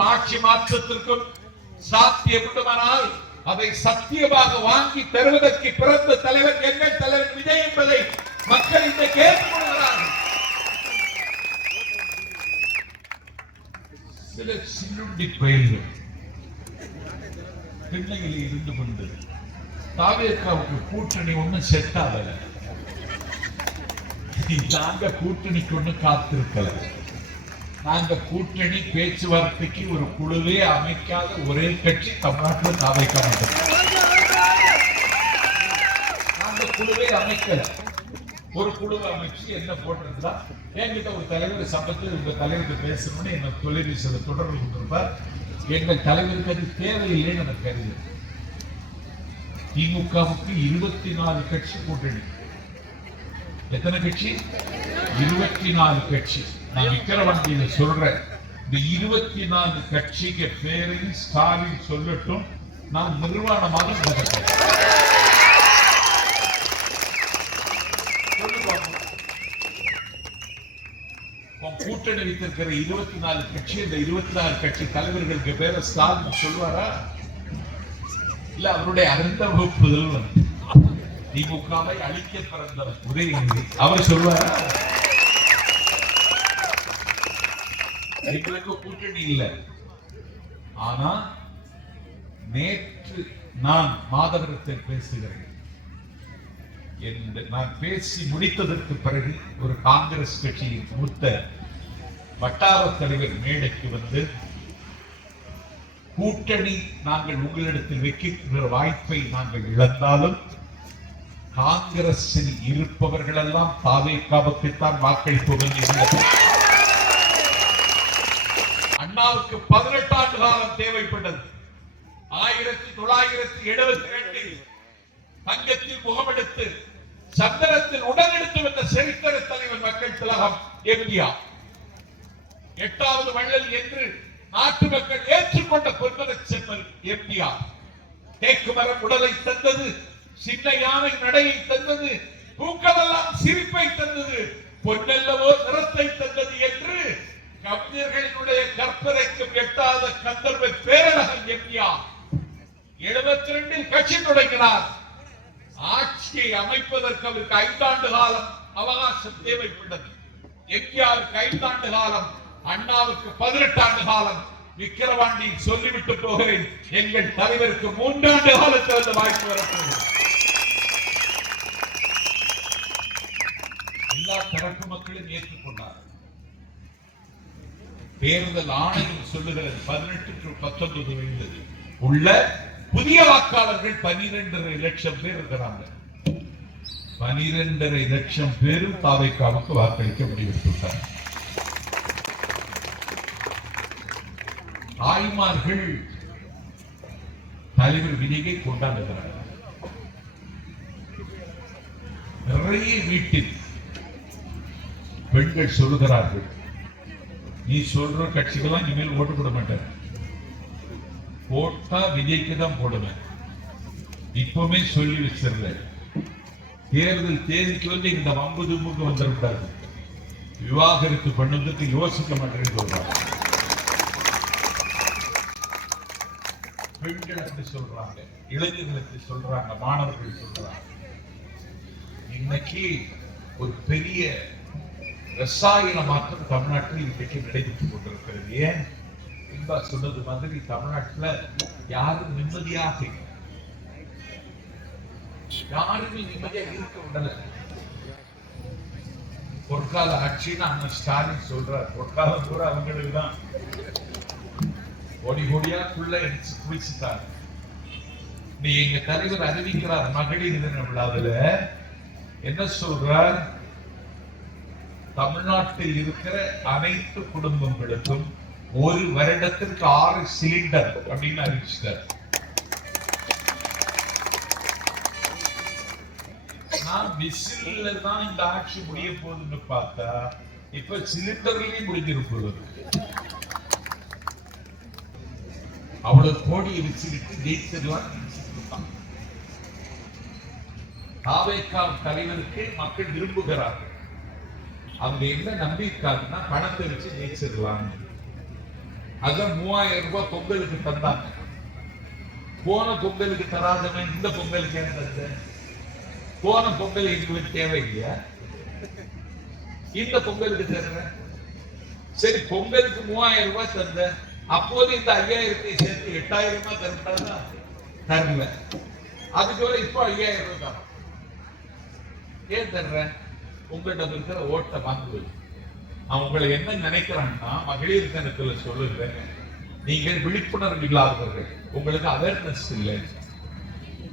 மாற்றத்திற்கும் ஆட்சி மாற்றத்திற்கும் சாத்தியப்படுமானால் அதை சத்தியமாக வாங்கி தருவதற்கு பிறந்த தலைவர் எங்கள் தலைவர் விஜய் என்பதை மக்கள் இந்த கேட்டுக்கொள்கிறார்கள். சில சின்னுண்டி பயிர்கள் பிள்ளைகளில் இருந்து கொண்டு தாவேக்காவுக்கு கூட்டணி ஒன்னும் செட் ஆகல. நாங்க கூட்டணிக்கு ஒண்ணு காத்திருக்கல. நாங்க கூட்டணி பேச்சுவார்த்தைக்கு ஒரு குழுவே அமைக்காத ஒரே கட்சி தமிழ்நாட்டில் தாவேக்கா மட்டும். நாங்க குழுவே அமைக்கல. ஒரு குழுவை அமைச்சு என்ன போட்டிருந்தா என்கிட்ட ஒரு தலைவர் சம்பத்தில் உங்க தலைவருக்கு பேசணும்னு என்ன தொலைபேசியில் தொடர்பு கொண்டிருப்பார். எங்கள் தலைவருக்கு அது தேவையில்லைன்னு எனக்கு கருது. திமுகவுக்கு 24 கட்சி கூட்டணி. எத்தனை கட்சி? 24 கட்சி. நான் விக்கிரவாண்டியில சொல்றேன், இந்த 24 கட்சிக்கு பேரையும் ஸ்டாலின் சொல்லட்டும், நான் நிர்வாணமாக கூட்டணி வைத்திருக்கிற 24 கட்சி, இந்த 24 கட்சி தலைவர்களுக்கு பேர ஸ்டாலின் சொல்வாரா? இல்ல அவருடைய அறிந்த வகுப்புதல் திமுகவை அழிக்க பிறந்தவர் உதயநிதி அவர் சொல்வாரா? எங்களுக்கு கூட்டணி இல்லை. ஆனா நேற்று நான் மாதவரத்தில் பேசுகிறேன். நான் பேசி முடித்ததற்கு பிறகு ஒரு காங்கிரஸ் கட்சியின் மூத்த வட்டார தலைவர் மேடைக்கு வந்து, கூட்டணி நாங்கள் உங்களிடத்தில் வைக்கின்ற வாய்ப்பை நாங்கள் இழந்தாலும் காங்கிரஸில் இருப்பவர்கள் எல்லாம் தாவேக்காவுக்குத்தான் வாக்களிப்பவர்கள். அண்ணாவுக்கு 18 ஆண்டு காலம் தேவைப்பட்டது. 1972 தங்கத்தில் முகமெடுத்து சந்திரத்தில் உடலெடுத்து வந்த சரித்திர தலைவர் மக்கள் திலகம் எம்ஜிஆர். 8வது வள்ளல் என்று நாட்டு மக்கள் ஏற்றுக்கொண்ட பொன்மன செம்மல் எம்ஜிஆர். தேக்கு மரம் உடலை தந்தது, சின்ன யானை நடையை தந்தது, பூக்களெல்லாம் சிரிப்பை தந்தது, பொன்னெல்லவோ நிறத்தை தந்தது என்று கவிஞர்களினுடைய கற்பனைக்கு எட்டாத கந்தர்வ பேரழகன் எம்ஜிஆர் 72 கட்சி தொடங்கினார். ஆட்சியை அமைப்பதற்கு அவருக்கு 5 ஆண்டு காலம் அவகாசம் தேவைப்பட்டது. எம்ஜிஆருக்கு 5 ஆண்டு காலம், அண்ணாவுக்கு 18 ஆண்டு காலம். விக்கிரவாண்டியில் சொல்லிவிட்டு போகிறேன், எங்கள் தலைவருக்கு 3 ஆண்டு காலத்தில் அந்த வாய்ப்பு வரப்போகிறது. எல்லா தரப்பு மக்களும் ஏற்றுக்கொண்டார். தேர்தல் ஆணையம் சொல்லுகிறது 18 to 19 வயது உள்ள புதிய வாக்காளர்கள் 12.5 லட்சம் பேர் இருக்கிறாங்க. 12.5 லட்சம் பேரும் தாவேக்காவுக்கு வாக்களிக்க முடிவெடுத்துள்ளார். தாய்மார்கள் தலைவர் விஜயை கொண்டாடுகிறார்கள். நிறைய வீட்டில் பெண்கள் சொல்லுகிறார்கள், நீ சொல்ற கட்சிக்கெல்லாம் இனிமேல் ஓட்டு போட மாட்டேன், போட்டா விஜய்க்கு தான் போடுவேன். இப்பவுமே சொல்லி வச்சிருந்தேன், தேர்தல் தேதிக்கு வந்து இந்த 50 வந்துடக்கூடாது, விவாகரத்து பண்ணுவதற்கு யோசிக்க மாட்டேன்னு சொல்றாங்க. பெண்கள் அப்படி சொல்றாங்க, இளைஞர்களுக்கு சொல்றாங்க, மாணவர்கள் சொல்றாங்க. இன்னைக்கு ஒரு பெரிய ரசாயன மாற்றம் தமிழ்நாட்டில் இன்றைக்கு நடைபெற்றுக் கொண்டிருக்கிறது. ஏன் சொன்னது மாதிரி தமிழ்நாட்டில் யாரும் நிம்மதியாக இருக்க விடல. பொற்கால ஆட்சின்னு அண்ணன் ஸ்டாலின் சொல்றார். பொற்காலம் கூட அவங்களுக்கு தான். கோடி கோடியாக்குள்ள அடிச்சு குளிச்சுட்டார். நீ எங்க தலைவர் அறிவிக்கிறார் மகளிர் தின விழாவில் என்ன சொல்றார்? தமிழ்நாட்டில் இருக்கிற அனைத்து குடும்பங்களுக்கும் ஒரு வருடத்திற்கு 6 சிலிண்டர் அப்படின்னு அறிவிச்சிட்டார். நான் விசில்ல தான் இந்த ஆட்சி முடிய போகுதுன்னு பார்த்தா இப்ப சிலிண்டர்லயும் முடிஞ்சிருப்பது. அவ்வளவு கோடியை வச்சுக்கிட்டு ஜெயிச்சிடலாம். தாவேக்கா தலைவருக்கு மக்கள் விரும்புகிறார்கள். அவங்க என்ன நம்பியிருக்காங்கன்னா பணத்தை வச்சு ஜெயிச்சிடலாம். அதான் 3000 ரூபாய் பொங்கலுக்கு தந்தாங்க. போன பொங்கலுக்கு தராதவன் இந்த பொங்கலுக்கு ஏன் தந்த? போன பொங்கல் எங்களுக்கு தேவையில்லையா? இந்த பொங்கலுக்கு தருவேன். சரி, பொங்கலுக்கு 3000 ரூபாய் தந்த, அப்போது இந்த 5000 சேர்த்து 8000 தரட்டானா? தரல. அதுக்கு வர இப்போ 5000 ரூபாய் தர. ஏன் தர்ற? உங்கள்கிட்ட இருக்கிற ஓட்டை வாங்குவது. அவன் உங்களை என்ன நினைக்கிறான்னா, மகளிர் தினத்துல சொல்லுங்க, நீங்கள் விழிப்புணர்வு இல்லாதவர்கள், உங்களுக்கு அவேர்னஸ் இல்லை.